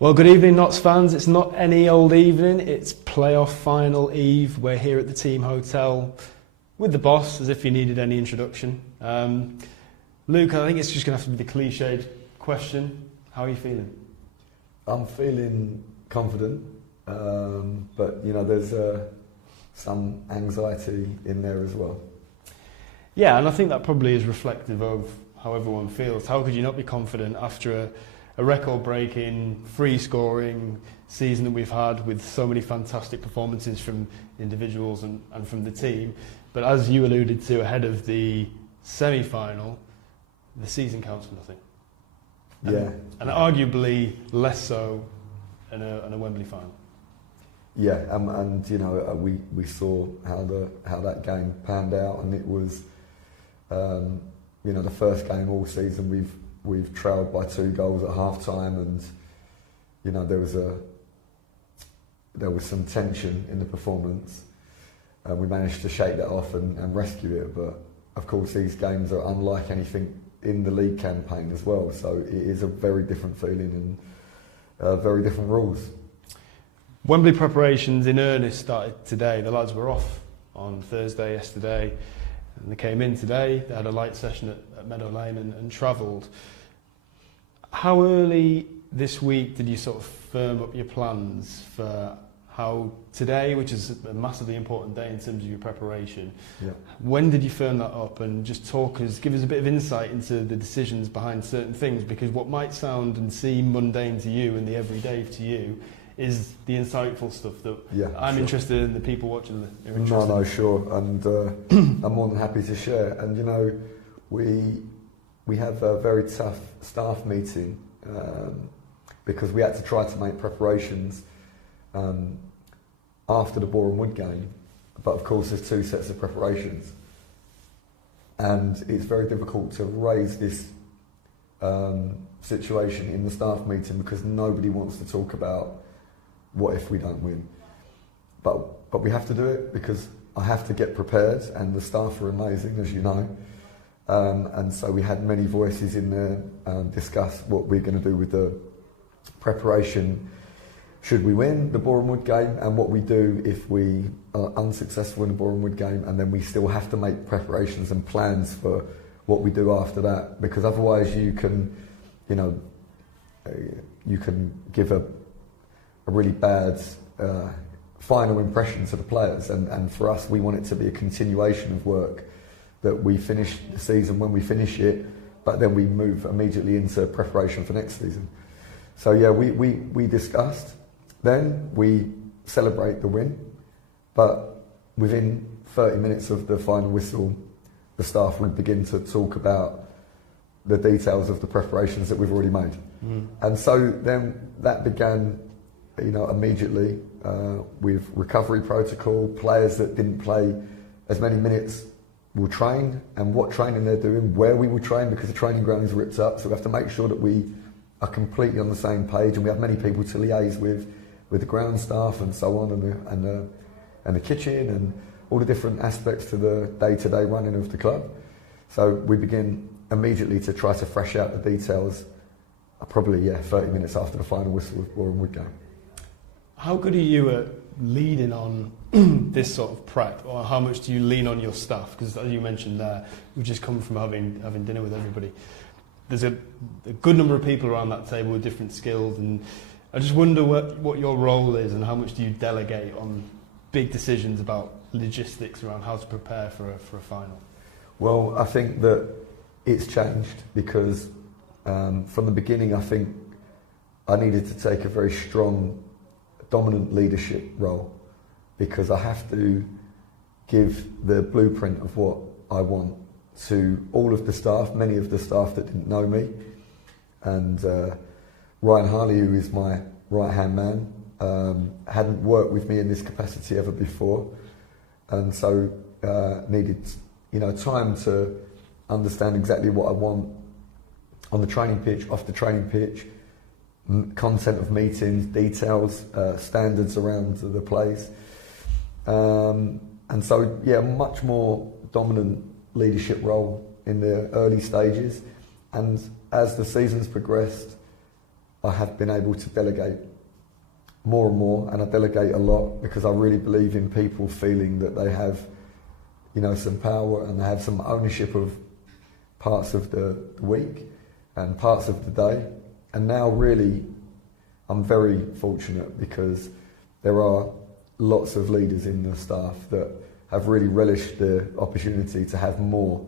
Well, good evening, Notts fans. It's not any old evening, it's playoff final eve. We're here at the team hotel with the boss, as if you needed any introduction. Luke, I think it's just going to have to be the cliched question. How are you feeling? I'm feeling confident, but there's some anxiety in there as well. Yeah, and I think that probably is reflective of how everyone feels. How could you not be confident after a record-breaking, free-scoring season that we've had with so many fantastic performances from individuals and from the team? But as you alluded to ahead of the semi-final, the season counts for nothing. And arguably less so in a Wembley final. Yeah, and we saw how that game panned out, and it was the first game all season we've trailed by 2 goals at half time, and there was some tension in the performance. We managed to shake that off and rescue it, but of course these games are unlike anything in the league campaign as well, so it is a very different feeling and very different rules. Wembley preparations in earnest started today. The lads were off on Thursday yesterday, and they came in today. They had a light session at Meadow Lane and travelled. How early this week did you sort of firm up your plans for how today, which is a massively important day in terms of your preparation, when did you firm that up? And just give us a bit of insight into the decisions behind certain things, because what might sound and seem mundane to you and the everyday to you is the insightful stuff that I'm interested in, the people watching are interested in. No, sure, and I'm more than happy to share. And we have a very tough staff meeting because we had to try to make preparations after the Boreham Wood game, but of course there's 2 sets of preparations, and it's very difficult to raise this situation in the staff meeting because nobody wants to talk about what if we don't win, but we have to do it because I have to get prepared, and the staff are amazing, as you know. And so we had many voices in there discuss what we're going to do with the preparation should we win the Boreham Wood game, and what we do if we are unsuccessful in the Boreham Wood game, and then we still have to make preparations and plans for what we do after that, because otherwise you can give a really bad final impression to the players, and for us we want it to be a continuation of work, that we finish the season when we finish it, but then we move immediately into preparation for next season. So we discussed, then we celebrate the win, but within 30 minutes of the final whistle, the staff would begin to talk about the details of the preparations that we've already made. And so then that began immediately with recovery protocol. Players that didn't play as many minutes will train, and what training they're doing, where we will train, because the training ground is ripped up, so we have to make sure that we are completely on the same page, and we have many people to liaise with the ground staff and so on, and the kitchen and all the different aspects to the day-to-day running of the club. So we begin immediately to try to fresh out the details, probably 30 minutes after the final whistle of Boreham Wood game. How good are you at leading on this sort of prep, or how much do you lean on your staff? Because as you mentioned there, we've just come from having dinner with everybody. There's a good number of people around that table with different skills, and I just wonder what your role is, and how much do you delegate on big decisions about logistics around how to prepare for a final? Well, I think that it's changed because from the beginning I think I needed to take a very strong, dominant leadership role, because I have to give the blueprint of what I want to all of the staff, many of the staff that didn't know me. And Ryan Harley, who is my right-hand man, hadn't worked with me in this capacity ever before, and so needed time to understand exactly what I want on the training pitch, off the training pitch, content of meetings, details, standards around the plays. And so, much more dominant leadership role in the early stages. And as the season's progressed, I have been able to delegate more and more, and I delegate a lot because I really believe in people feeling that they have, you know, some power and they have some ownership of parts of the week and parts of the day. And now really I'm very fortunate because there are lots of leaders in the staff that have really relished the opportunity to have more.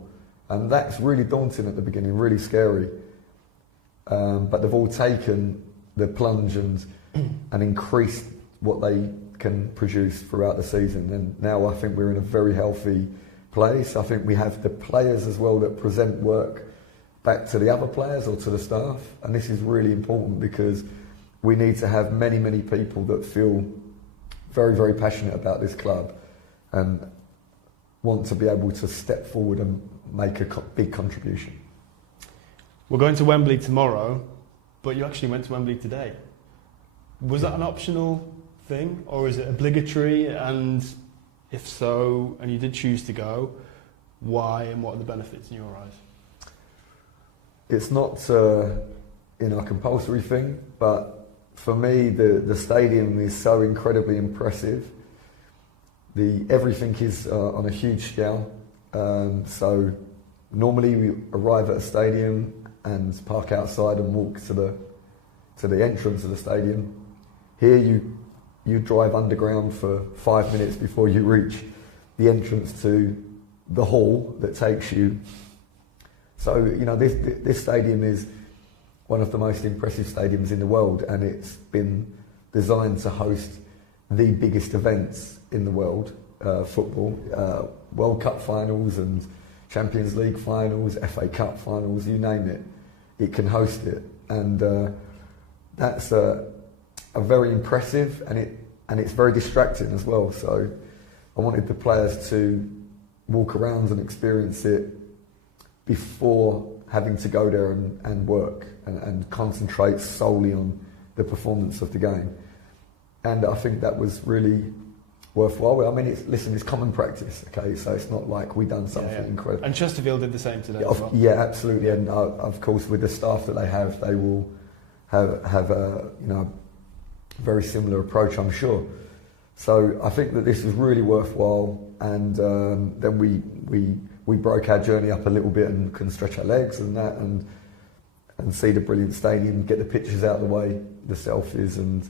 And that's really daunting at the beginning, really scary. But they've all taken the plunge and increased what they can produce throughout the season. And now I think we're in a very healthy place. I think we have the players as well that present work back to the other players or to the staff. And this is really important because we need to have many, many people that feel very, very passionate about this club and want to be able to step forward and make a big contribution. We're going to Wembley tomorrow, but you actually went to Wembley today. Was that an optional thing, or is it obligatory? And if so, and you did choose to go, why and what are the benefits in your eyes? It's not a compulsory thing, but for me, the stadium is so incredibly impressive. Everything is on a huge scale. So normally we arrive at a stadium and park outside and walk to the entrance of the stadium. Here you drive underground for 5 minutes before you reach the entrance to the hall that takes you. So, you know, this stadium is one of the most impressive stadiums in the world, and it's been designed to host the biggest events in the world, football, World Cup finals and Champions League finals, FA Cup finals, you name it, it can host it. And that's a very impressive, and it's very distracting as well. So I wanted the players to walk around and experience it before having to go there and work and concentrate solely on the performance of the game. And I think that was really worthwhile. I mean, it's common practice, okay? So it's not like we done something incredible. And Chesterfield did the same today as well. Yeah, absolutely. And of course, with the staff that they will have a very similar approach, I'm sure. So I think that this was really worthwhile. And then we broke our journey up a little bit and can stretch our legs and that and see the brilliant stadium, get the pictures out of the way, the selfies and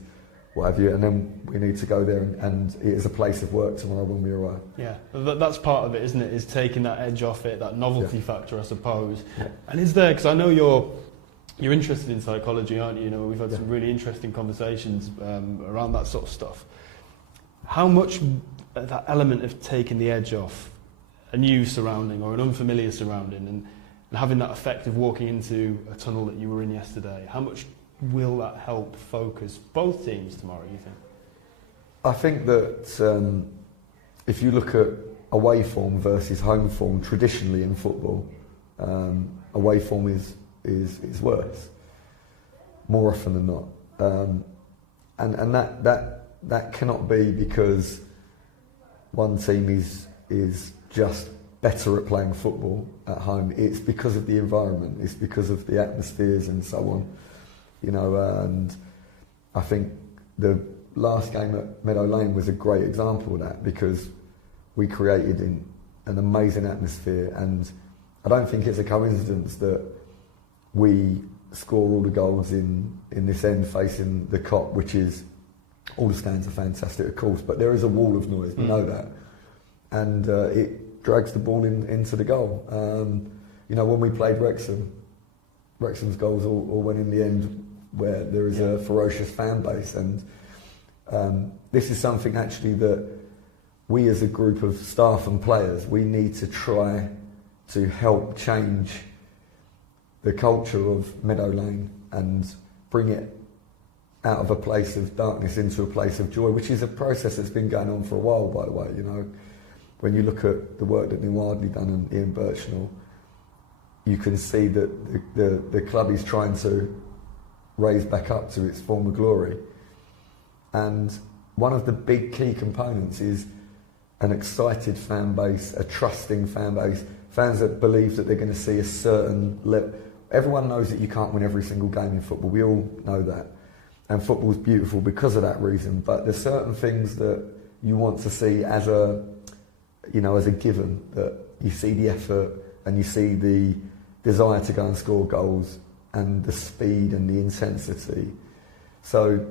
what have you, and then we need to go there and it is a place of work tomorrow when we arrive. Yeah, that's part of it, isn't it? Is taking that edge off it, that novelty factor, I suppose. Yeah. And is there, because I know you're interested in psychology, aren't you? You know, we've had some really interesting conversations around that sort of stuff. How much that element of taking the edge off a new surrounding or an unfamiliar surrounding and having that effect of walking into a tunnel that you were in yesterday, how much will that help focus both teams tomorrow, you think? I think that if you look at away form versus home form traditionally in football, away form is worse more often than not, and that cannot be because one team is just better at playing football at home. It's because of the environment, it's because of the atmospheres and so on, you know. And I think the last game at Meadow Lane was a great example of that because we created an amazing atmosphere, and I don't think it's a coincidence that we score all the goals in this end facing the Kop, which is, all the stands are fantastic of course, but there is a wall of noise, we know that, and it drags the ball into the goal. You know, when we played Wrexham's goals all went in the end where there is a ferocious fan base, and this is something actually that we as a group of staff and players, we need to try to help change the culture of Meadow Lane and bring it out of a place of darkness into a place of joy, which is a process that's been going on for a while, by the way. You know, when you look at the work that Neil Ardley done and Ian Birchnell, you can see that the club is trying to raise back up to its former glory. And one of the big key components is an excited fan base, a trusting fan base, fans that believe that they're going to see a certain level. everyone knows that you can't win every single game in football. We all know that. And football's beautiful because of that reason. But there's certain things that you want to see as a given, that you see the effort and you see the desire to go and score goals and the speed and the intensity. So,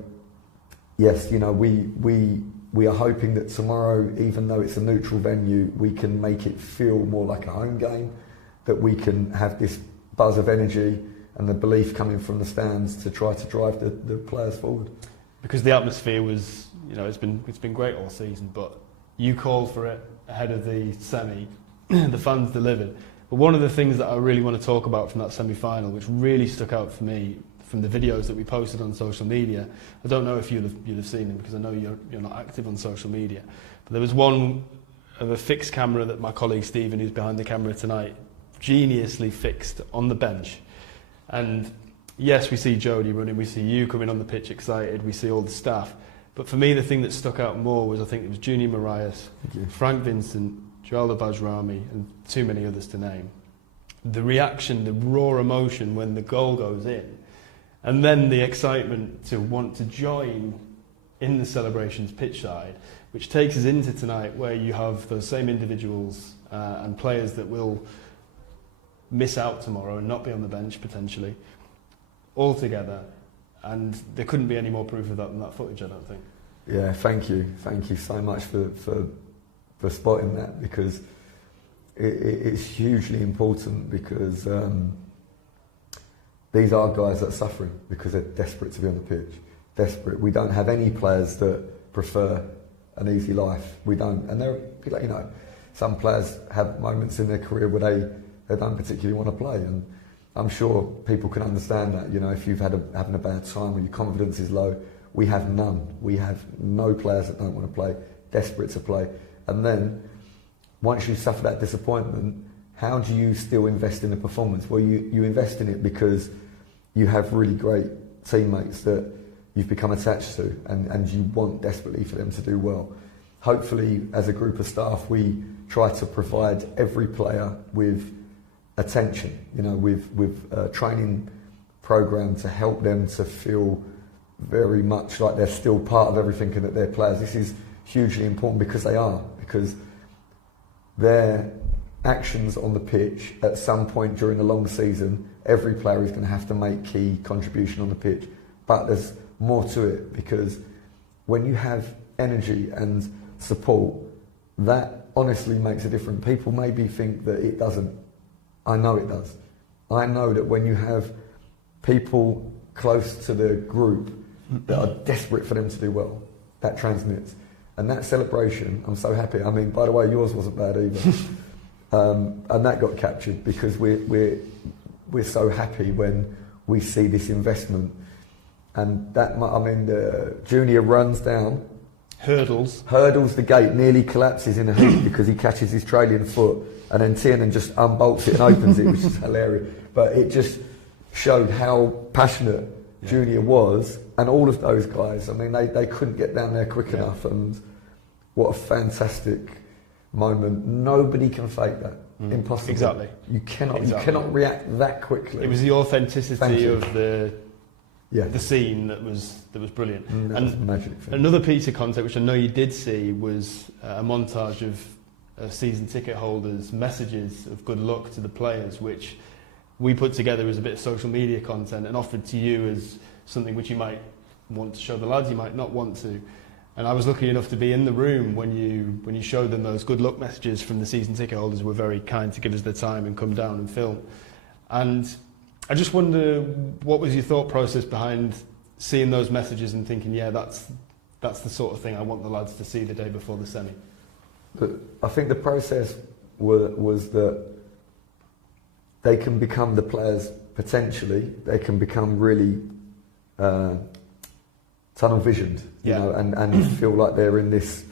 yes, we are hoping that tomorrow, even though it's a neutral venue, we can make it feel more like a home game, that we can have this buzz of energy and the belief coming from the stands to try to drive the players forward. Because the atmosphere was, it's been great all season, but you called for it ahead of the semi, the fans delivered. But one of the things that I really want to talk about from that semi-final, which really stuck out for me from the videos that we posted on social media, I don't know if you'll have seen them because I know you're not active on social media, but there was one of a fixed camera that my colleague Stephen, who's behind the camera tonight, geniusly fixed on the bench. And yes, we see Jody running, we see you coming on the pitch excited, we see all the staff. But for me, the thing that stuck out more was, I think it was Junior Marias, Frank Vincent, Joel Bajrami, and too many others to name. The reaction, the raw emotion when the goal goes in, and then the excitement to want to join in the celebrations pitch side, which takes us into tonight, where you have those same individuals and players that will miss out tomorrow and not be on the bench potentially, all together. And there couldn't be any more proof of that than that footage, I don't think. Yeah, thank you so much for spotting that, because it's hugely important, because these are guys that are suffering because they're desperate to be on the pitch. Desperate. We don't have any players that prefer an easy life. We don't. And they're, some players have moments in their career where they don't particularly want to play, and I'm sure people can understand that. If you've having a bad time or your confidence is low, we have none. We have no players that don't want to play, desperate to play. And then, once you suffer that disappointment, how do you still invest in the performance? Well, you invest in it because you have really great teammates that you've become attached to, and you want desperately for them to do well. Hopefully, as a group of staff, we try to provide every player with attention, with a training program to help them to feel very much like they're still part of everything and that they're players. This is hugely important, because they are, because their actions on the pitch at some point during the long season, every player is going to have to make key contribution on the pitch. But there's more to it, because when you have energy and support, that honestly makes a difference. People maybe think that it doesn't. I know it does. I know that when you have people close to the group that are desperate for them to do well, that transmits. And that celebration, I'm so happy. I mean, by the way, yours wasn't bad either. And that got captured, because we're so happy when we see this investment. And that, the junior runs down, hurdles the gate, nearly collapses in a heap because he catches his trailing foot, and then Tiernan just unbolts it and opens it, which is hilarious. But it just showed how passionate Junior was, and all of those guys. I mean, they couldn't get down there quick enough, and what a fantastic moment. Nobody can fake that. Impossible. Exactly. You cannot react that quickly. It was the authenticity of the scene that was brilliant. That was a magic thing. Another piece of content which I know you did see was a montage of season ticket holders' messages of good luck to the players, which we put together as a bit of social media content and offered to you as something which you might want to show the lads, you might not want to. And I was lucky enough to be in the room when you showed them those good luck messages from the season ticket holders. Were very kind to give us their time and come down and film. And I just wonder, what was your thought process behind seeing those messages and thinking, that's the sort of thing I want the lads to see the day before the semi? I think the process was that they can become the players potentially. They can become really tunnel visioned, you know, and feel like they're in this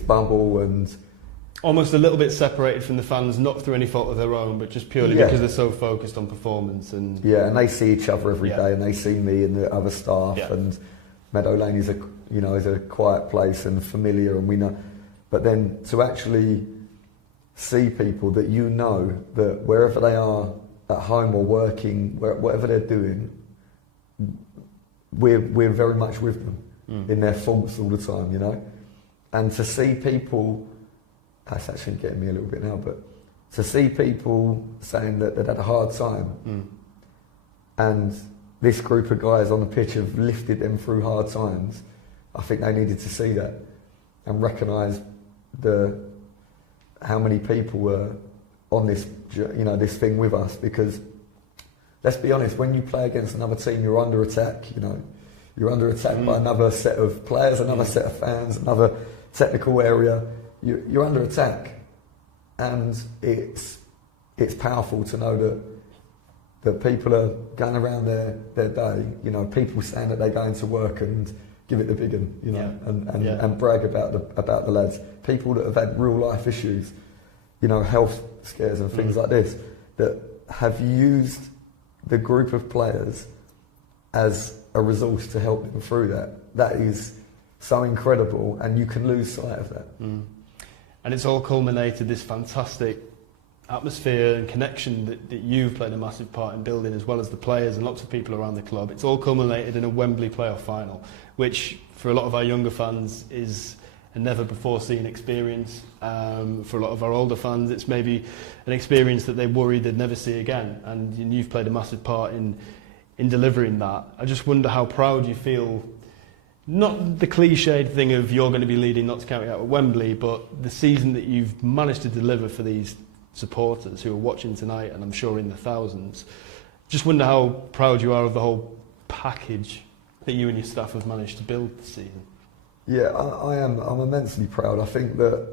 bubble and almost a little bit separated from the fans, not through any fault of their own, but just purely because they're so focused on performance and and they see each other every day, and they see me and the other staff, and Meadow Lane is a quiet place and familiar, and we know. But then to actually see people that that wherever they are at home or working, whatever they're doing, we're very much with them in their thoughts all the time, you know. And to see people, that's actually getting me a little bit now, but to see people saying that they'd had a hard time, and this group of guys on the pitch have lifted them through hard times, I think they needed to see that and recognise how many people were on this, you know, this thing with us. Because let's be honest, when you play against another team, you're under attack. You know, you're under attack by another set of players, another set of fans, another technical area. You're under attack, and it's powerful to know that people are going around their day. You know, people saying that they're going to work and give it the big one, you know, and brag about the lads. People that have had real life issues, you know, health scares and things like this, that have used the group of players as a resource to help them through that. That is so incredible, and you can lose sight of that. And it's all culminated, this fantastic atmosphere and connection that you've played a massive part in building, as well as the players and lots of people around the club. It's all culminated in a Wembley playoff final, which for a lot of our younger fans is a never before seen experience. For a lot of our older fans, it's maybe an experience that they worried they'd never see again, and you've played a massive part in delivering that. I just wonder how proud you feel, not the cliched thing of you're going to be leading Notts County out at Wembley, but the season that you've managed to deliver for these supporters who are watching tonight, and I'm sure in the thousands. Just wonder how proud you are of the whole package that you and your staff have managed to build this season. Yeah, I am. I'm immensely proud. I think that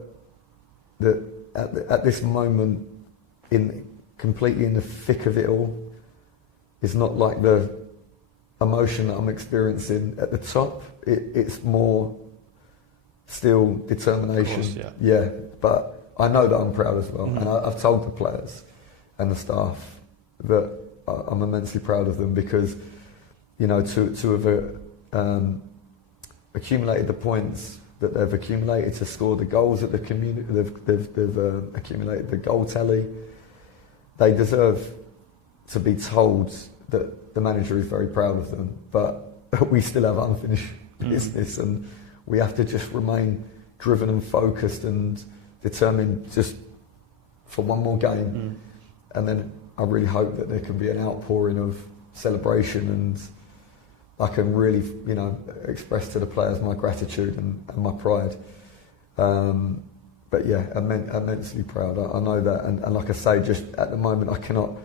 at this moment, completely in the thick of it all, it's not like the emotion that I'm experiencing at the top. It's more still determination. Of course, yeah, but I know that I'm proud as well, and I've told the players and the staff that I'm immensely proud of them, because, you know, to have accumulated the points that they've accumulated, to score the goals that they've accumulated the goal tally, they deserve to be told that the manager is very proud of them. But we still have unfinished business, and we have to just remain driven and focused and determined just for one more game. And then I really hope that there can be an outpouring of celebration, and I can really, you know, express to the players my gratitude and my pride. But yeah, immensely proud. I know that, and like I say, just at the moment I cannot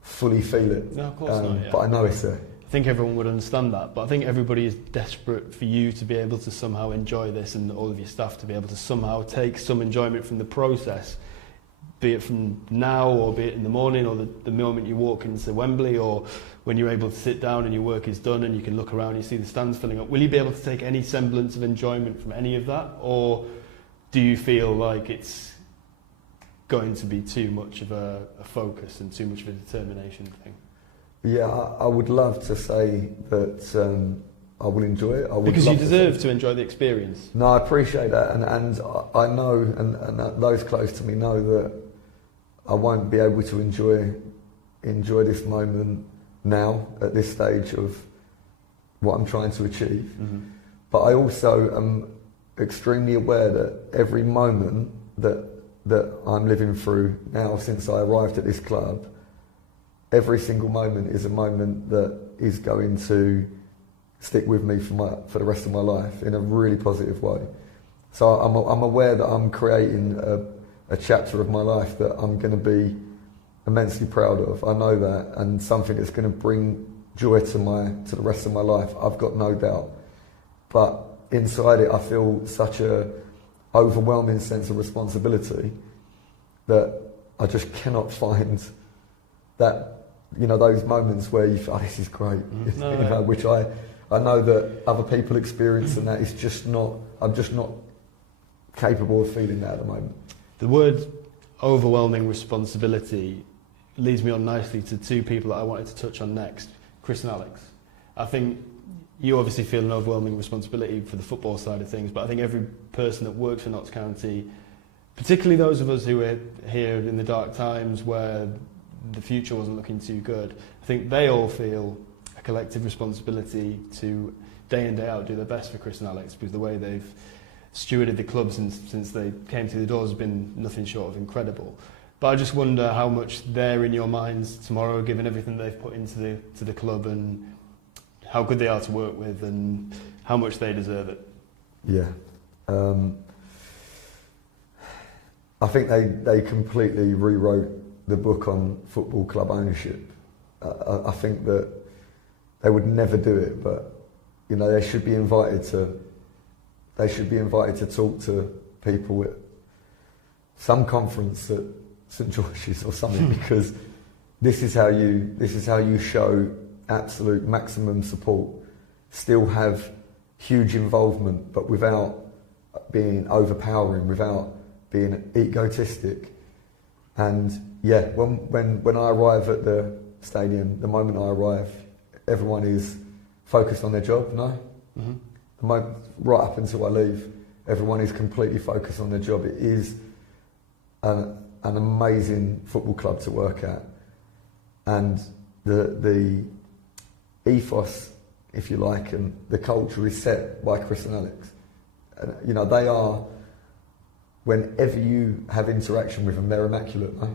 fully feel it. No, of course not. Yeah. But I know it's there. I think everyone would understand that, but I think everybody is desperate for you to be able to somehow enjoy this, and all of your staff to be able to somehow take some enjoyment from the process, be it from now, or be it in the morning, or the moment you walk into Wembley, or when you're able to sit down and your work is done and you can look around and you see the stands filling up. Will you be able to take any semblance of enjoyment from any of that, or do you feel like it's going to be too much of a focus and too much of a determination thing? Yeah, I would love to say that I will enjoy it. Because you deserve to enjoy the experience. No, I appreciate that, and I know, and those close to me know that I won't be able to enjoy this moment now at this stage of what I'm trying to achieve. But I also am extremely aware that every moment that I'm living through now since I arrived at this club, every single moment is a moment that is going to stick with me for the rest of my life in a really positive way. So I'm aware that I'm creating a chapter of my life that I'm going to be immensely proud of. I know that, and something that's going to bring joy to the rest of my life. I've got no doubt. But inside it, I feel such a overwhelming sense of responsibility that I just cannot find that, you know, those moments where you feel, oh, this is great, which I know that other people experience, and that is just not, I'm just not capable of feeling that at the moment. The word overwhelming responsibility leads me on nicely to two people that I wanted to touch on next, Chris and Alex. I think you obviously feel an overwhelming responsibility for the football side of things, but I think every person that works for Notts County, particularly those of us who are here in the dark times where the future wasn't looking too good. I think they all feel a collective responsibility to day in, day out do their best for Chris and Alex, because the way they've stewarded the club since they came through the doors has been nothing short of incredible. But I just wonder how much they're in your minds tomorrow, given everything they've put into the club, and how good they are to work with, and how much they deserve it. Yeah. I think they completely rewrote the book on football club ownership. I think that they would never do it, but you know, they should be invited to talk to people at some conference at St George's or something, because this is how you show absolute maximum support, still have huge involvement, but without being overpowering, without being egotistic. And yeah, when I arrive at the stadium, the moment I arrive, everyone is focused on their job. No, Mm-hmm. the moment, right up until I leave, everyone is completely focused on their job. It is an amazing football club to work at, and the ethos, if you like, and the culture is set by Chris and Alex. And, you know, they are, whenever you have interaction with them, they're immaculate. No?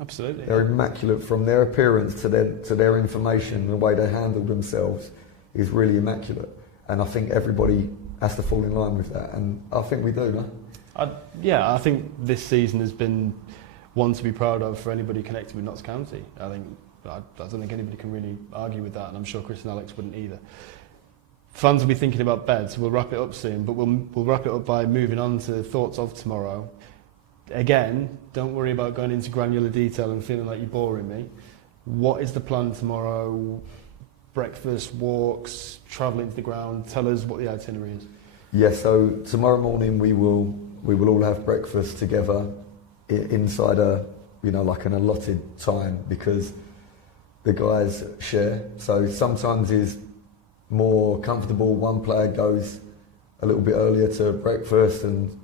Absolutely. They're immaculate, from their appearance to their information. The way they handle themselves is really immaculate, and I think everybody has to fall in line with that, and I think we do. No? I think this season has been one to be proud of for anybody connected with Notts County. I don't think anybody can really argue with that, and I'm sure Chris and Alex wouldn't either. Fans will be thinking about beds, so we'll wrap it up soon, but we'll wrap it up by moving on to thoughts of tomorrow. Again, don't worry about going into granular detail and feeling like you're boring me. What is the plan tomorrow? Breakfast, walks, travelling to the ground? Tell us what the itinerary is. Yeah, so tomorrow morning we will all have breakfast together inside like an allotted time, because the guys share. So sometimes is more comfortable. One player goes a little bit earlier to breakfast, and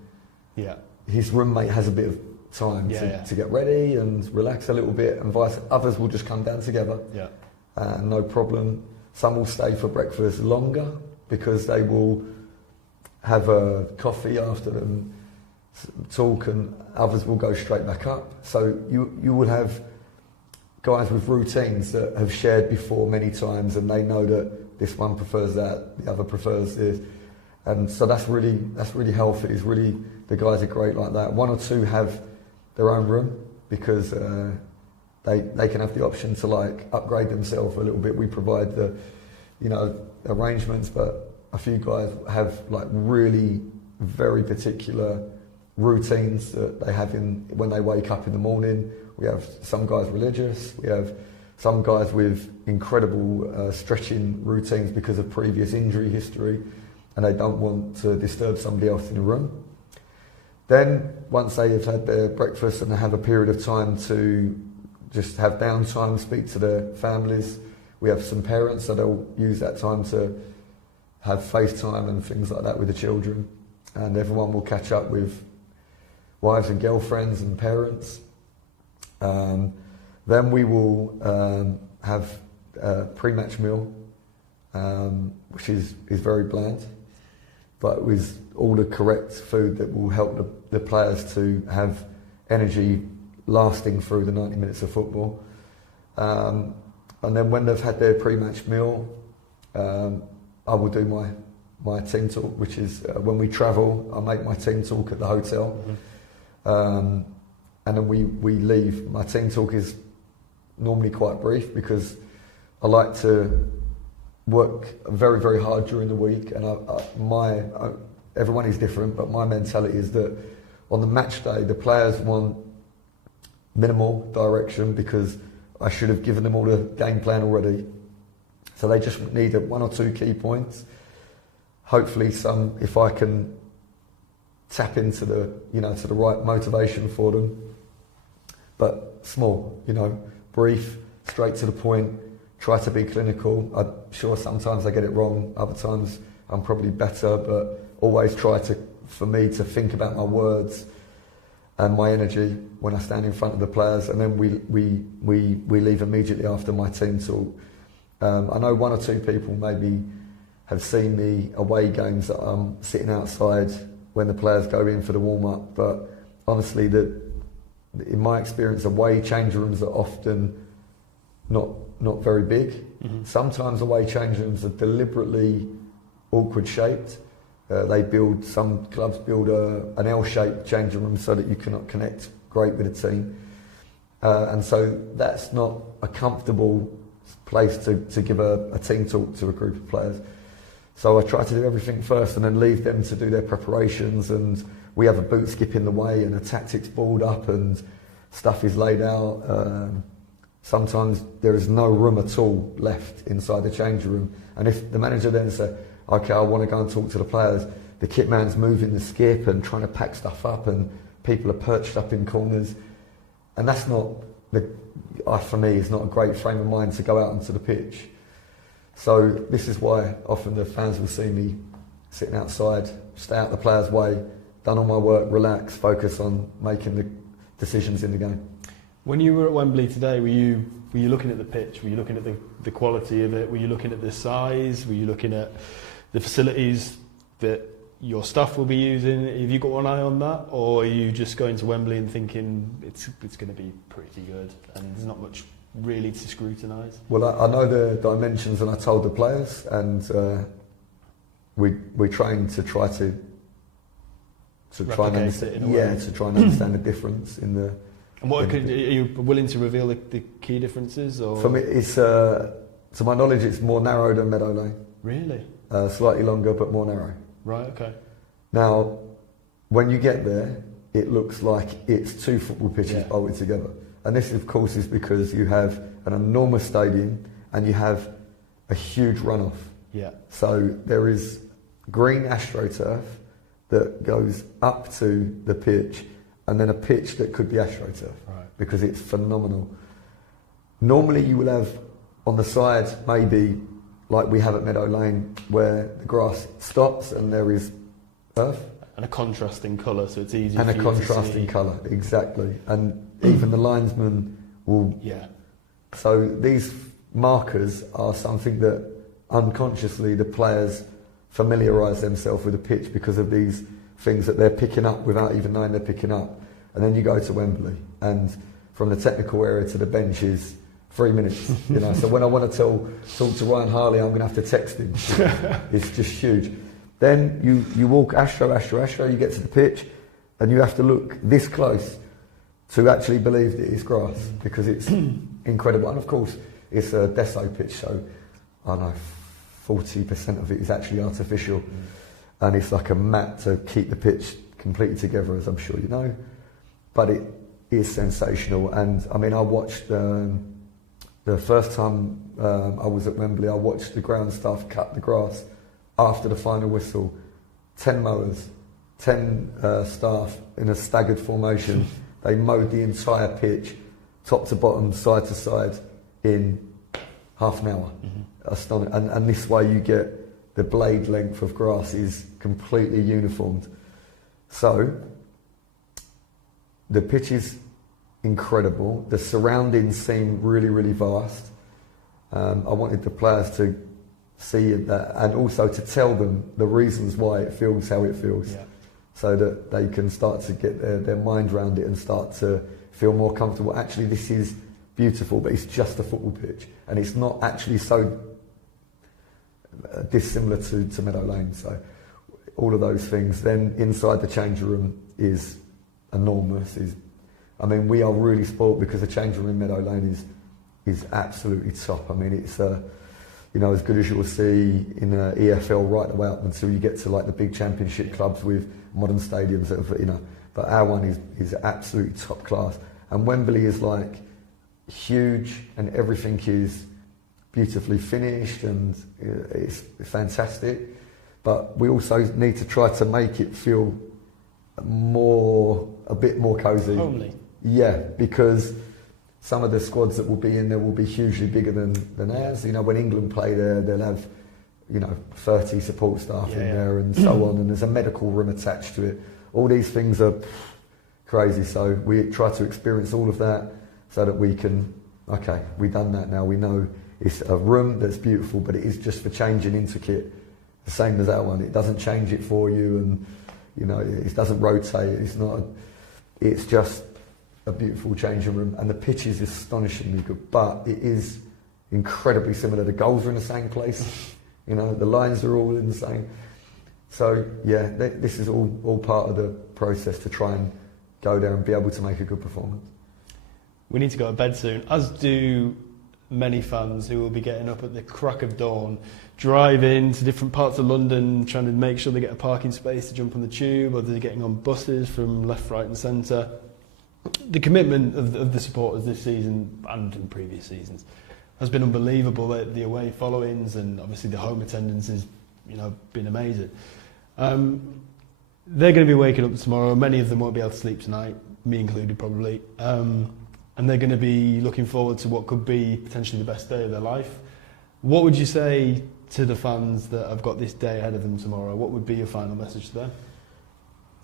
his roommate has a bit of time to get ready and relax a little bit, and others will just come down together. No problem. Some will stay for breakfast longer because they will have a coffee after them, talk, and others will go straight back up. So you will have guys with routines that have shared before many times, and they know that this one prefers that, the other prefers this, and so that's really healthy. It's really, the guys are great like that. One or two have their own room because they can have the option to like upgrade themselves a little bit. We provide the arrangements, but a few guys have like really very particular routines that they have when they wake up in the morning. We have some guys religious, we have some guys with incredible stretching routines because of previous injury history, and they don't want to disturb somebody else in the room. Then once they have had their breakfast and they have a period of time to just have downtime, speak to their families, we have some parents, so they'll use that time to have FaceTime and things like that with the children, and everyone will catch up with wives and girlfriends and parents. Then we will have a pre-match meal, which is very bland, but with all the correct food that will help the players to have energy lasting through the 90 minutes of football. And then when they've had their pre-match meal, I will do my team talk, which is when we travel, I make my team talk at the hotel. Mm-hmm. And then we leave. My team talk is normally quite brief because I like to work very, very hard during the week, and everyone is different, but my mentality is that on the match day, the players want minimal direction because I should have given them all the game plan already. So they just need one or two key points. Hopefully if I can tap into to the right motivation for them. But small, brief, straight to the point, try to be clinical. I'm sure sometimes I get it wrong, other times I'm probably better, but always try for me to think about my words and my energy when I stand in front of the players, and then we leave immediately after my team talk. I know one or two people maybe have seen me away games that I'm sitting outside when the players go in for the warm-up, but honestly, in my experience, away change rooms are often not very big. Mm-hmm. Sometimes away change rooms are deliberately awkward shaped. Some clubs build an L-shaped changing room so that you cannot connect great with the team. And so that's not a comfortable place to give a team talk to a group of players. So I try to do everything first and then leave them to do their preparations, and we have a boot skip in the way and a tactics board up and stuff is laid out. Sometimes there is no room at all left inside the changing room, and if the manager then says, okay, I want to go and talk to the players, the kit man's moving the skip and trying to pack stuff up, and people are perched up in corners, and that's not, for me, it's not a great frame of mind to go out onto the pitch. So this is why often the fans will see me sitting outside, stay out the players' way, done all my work, relax, focus on making the decisions in the game. When you were at Wembley today, were you looking at the pitch? Were you looking at the quality of it? Were you looking at the size? Were you looking at the facilities that your staff will be using? Have you got one eye on that, or are you just going to Wembley and thinking it's going to be pretty good and there's not much really to scrutinise? Well, I know the dimensions, and I told the players, and we trained to try to try and understand the difference in the. And are you willing to reveal the key differences? Or? For me, it's to my knowledge, it's more narrow than Meadow Lane. Really? Slightly longer, but more narrow. Right. Okay. Now, when you get there, it looks like it's two football pitches bolted together. And this, of course, is because you have an enormous stadium and you have a huge runoff. Yeah. So there is green AstroTurf that goes up to the pitch, and then a pitch that could be AstroTurf, right, because it's phenomenal. Normally you will have on the side, maybe like we have at Meadow Lane, where the grass stops and there is turf. And a contrasting colour, so it's easy and for you a contrasting colour, exactly. And even the linesman will... Yeah. So these markers are something that unconsciously the players familiarise themselves with the pitch because of these things that they're picking up without even knowing they're picking up. And then you go to Wembley, and from the technical area to the bench is 3 minutes, you know. So when I want to talk to Ryan Harley, I'm going to have to text him. It's just huge. Then you walk Astro, you get to the pitch, and you have to look this close to actually believe that it's grass, because it's incredible. And of course, it's a Deso pitch, so I don't know, 40% of it is actually artificial. And it's like a mat to keep the pitch completely together, as I'm sure you know. But it is sensational. And I mean, I watched the first time I was at Wembley, I watched the ground staff cut the grass after the final whistle. 10 mowers, 10 staff in a staggered formation. They mowed the entire pitch, top to bottom, side to side, in half an hour. Astonishing. And this way you get the blade length of grass is completely uniformed. So the pitch is incredible. The surroundings seem really, really vast. I wanted the players to see that, and also to tell them the reasons why it feels how it feels, so that they can start to get their mind around it and start to feel more comfortable. Actually, this is beautiful, but it's just a football pitch, and it's not actually so dissimilar to Meadow Lane. So all of those things. Then inside the changing room is enormous. I mean, we are really spoilt because the changing room in Meadow Lane is absolutely top. I mean, it's you know, as good as you'll see in EFL right the way up until you get to like the big championship clubs with modern stadiums that have, you know, but our one is absolutely top class. And Wembley is like huge, and everything is beautifully finished, and it's fantastic. But we also need to try to make it feel a bit more cosy. Homely. Yeah, because some of the squads that will be in there will be hugely bigger than ours. You know, when England play there, they'll have, you know, 30 support staff in there and so on, and there's a medical room attached to it. All these things are crazy. So we try to experience all of that so that we can, okay, we've done that now. We know it's a room that's beautiful, but it is just for changing into kit, the same as that one. It doesn't change it for you, and you know, it doesn't rotate. It's just a beautiful changing room, and the pitch is astonishingly good, but it is incredibly similar. The goals are in the same place, you know, the lines are all in the same. So yeah, this is all part of the process to try and go there and be able to make a good performance. We need to go to bed soon, as do many fans who will be getting up at the crack of dawn, driving to different parts of London, trying to make sure they get a parking space to jump on the tube, or they're getting on buses from left, right and centre. The commitment of the supporters this season and in previous seasons has been unbelievable. The away followings and obviously the home attendance has, you know, been amazing. They're going to be waking up tomorrow. Many of them won't be able to sleep tonight, me included probably. And they're going to be looking forward to what could be potentially the best day of their life. What would you say to the fans that have got this day ahead of them tomorrow? What would be your final message to them?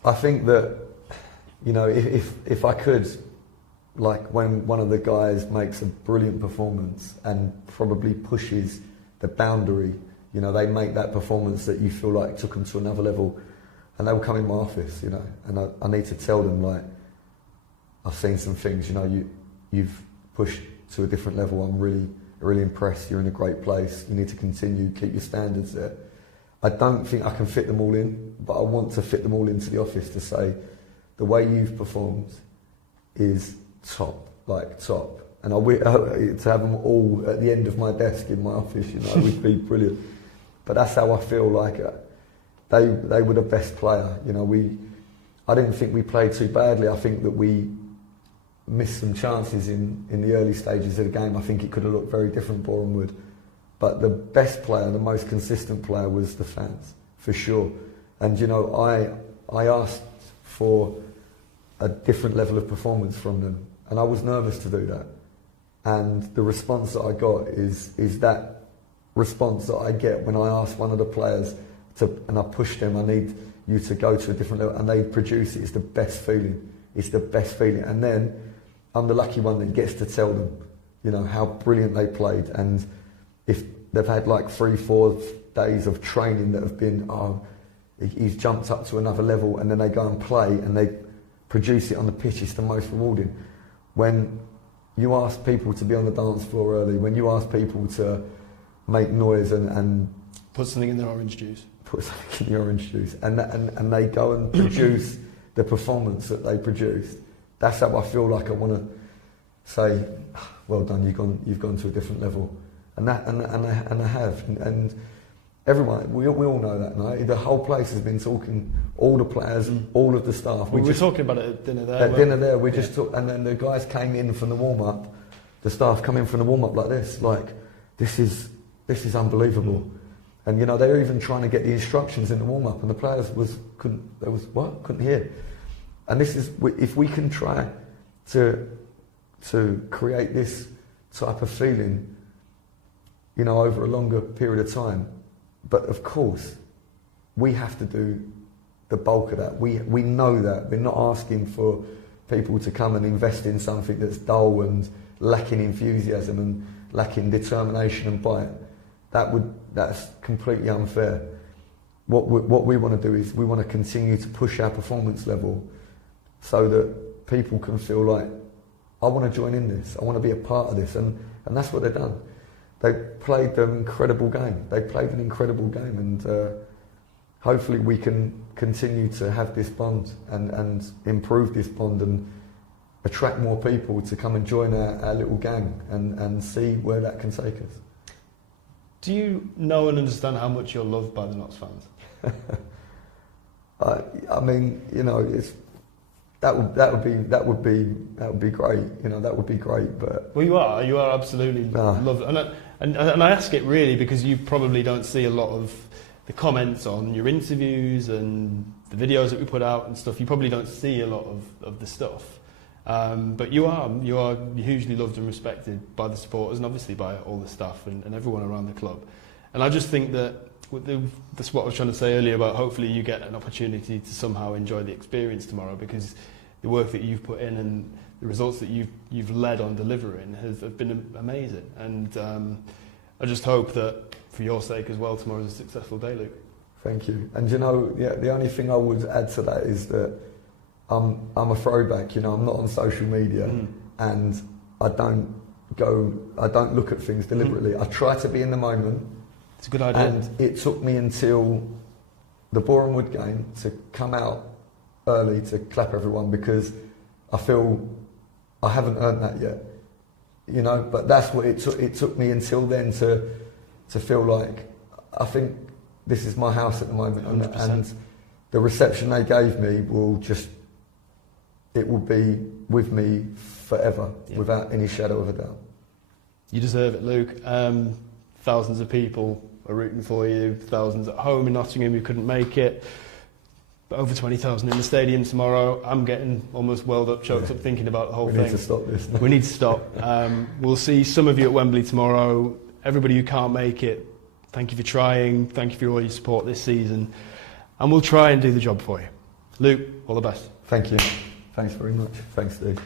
I think that, you know, if I could, like when one of the guys makes a brilliant performance and probably pushes the boundary, you know, they make that performance that you feel like took them to another level, and they'll come in my office, you know, and I need to tell them, like, I've seen some things, you know, you've pushed to a different level. I'm really impressed. You're in a great place. You need to continue, keep your standards there. I don't think I can fit them all in, but I want to fit them all into the office to say, the way you've performed is top, like top. And to have them all at the end of my desk in my office, you know, would be brilliant. But that's how I feel. Like they were the best player. You know, I didn't think we played too badly. I think that we missed some chances in the early stages of the game. I think it could have looked very different, Boreham Wood. But the best player, the most consistent player was the fans, for sure. And, you know, I asked for a different level of performance from them, and I was nervous to do that. And the response that I got is that response that I get when I ask one of the players and I push them, I need you to go to a different level, and they produce it. It's the best feeling. It's the best feeling. And then I'm the lucky one that gets to tell them, you know, how brilliant they played. And if they've had like 3-4 days of training that have been, he's jumped up to another level, and then they go and play and they produce it on the pitch, it's the most rewarding. When you ask people to be on the dance floor early, when you ask people to make noise and put something in their orange juice. Put something in your orange juice, and they go and produce the performance that they produced. That's how I feel like I want to say, well done, you've gone to a different level. And I have. And everyone, we all know that night. The whole place has been talking, all the players, all of the staff. We were talking about it at dinner there. At dinner there, we just talked, and then the guys came in from the warm-up, the staff come in from the warm-up like this, like, this is unbelievable. And, you know, they were even trying to get the instructions in the warm-up, and the players couldn't hear. And this is, if we can try to create this type of feeling, you know, over a longer period of time. But of course, we have to do the bulk of that. We know that. We're not asking for people to come and invest in something that's dull and lacking enthusiasm and lacking determination and bite. That's completely unfair. What we want to do is we want to continue to push our performance level so that people can feel like, I want to join in this, I want to be a part of this, and that's what they've done. They played an incredible game. And hopefully we can continue to have this bond and improve this bond and attract more people to come and join our little gang and see where that can take us. Do you know and understand how much you're loved by the Notts fans? I mean, you know, that would be great. You know, that would be great. But well, you are absolutely loved, and I ask it really because you probably don't see a lot of the comments on your interviews and the videos that we put out and stuff. You probably don't see a lot of the stuff, but you are hugely loved and respected by the supporters and obviously by all the staff and everyone around the club. And I just think that that's what I was trying to say earlier about hopefully you get an opportunity to somehow enjoy the experience tomorrow, because the work that you've put in and the results that you've led on delivering have been amazing. And I just hope that, for your sake as well, tomorrow's a successful day, Luke. Thank you. And you know, yeah, the only thing I would add to that is that I'm a throwback. You know, I'm not on social media, and I don't look at things deliberately. I try to be in the moment. It's a good idea. And it took me until the Boreham Wood game to come out early to clap everyone, because I feel I haven't earned that yet. You know, but that's what it took. It took me until then to feel like I think this is my house at the moment, and the reception they gave me will be with me forever, without any shadow of a doubt. You deserve it, Luke. Thousands of people are rooting for you, thousands at home in Nottingham who couldn't make it, but over 20,000 in the stadium tomorrow. I'm getting almost welled up, choked up thinking about the whole thing. We need to stop this. We need to stop. We'll see some of you at Wembley tomorrow. Everybody who can't make it, thank you for trying, thank you for all your support this season, and we'll try and do the job for you. Luke, all the best. Thank you. Thanks very much. Thanks, Steve.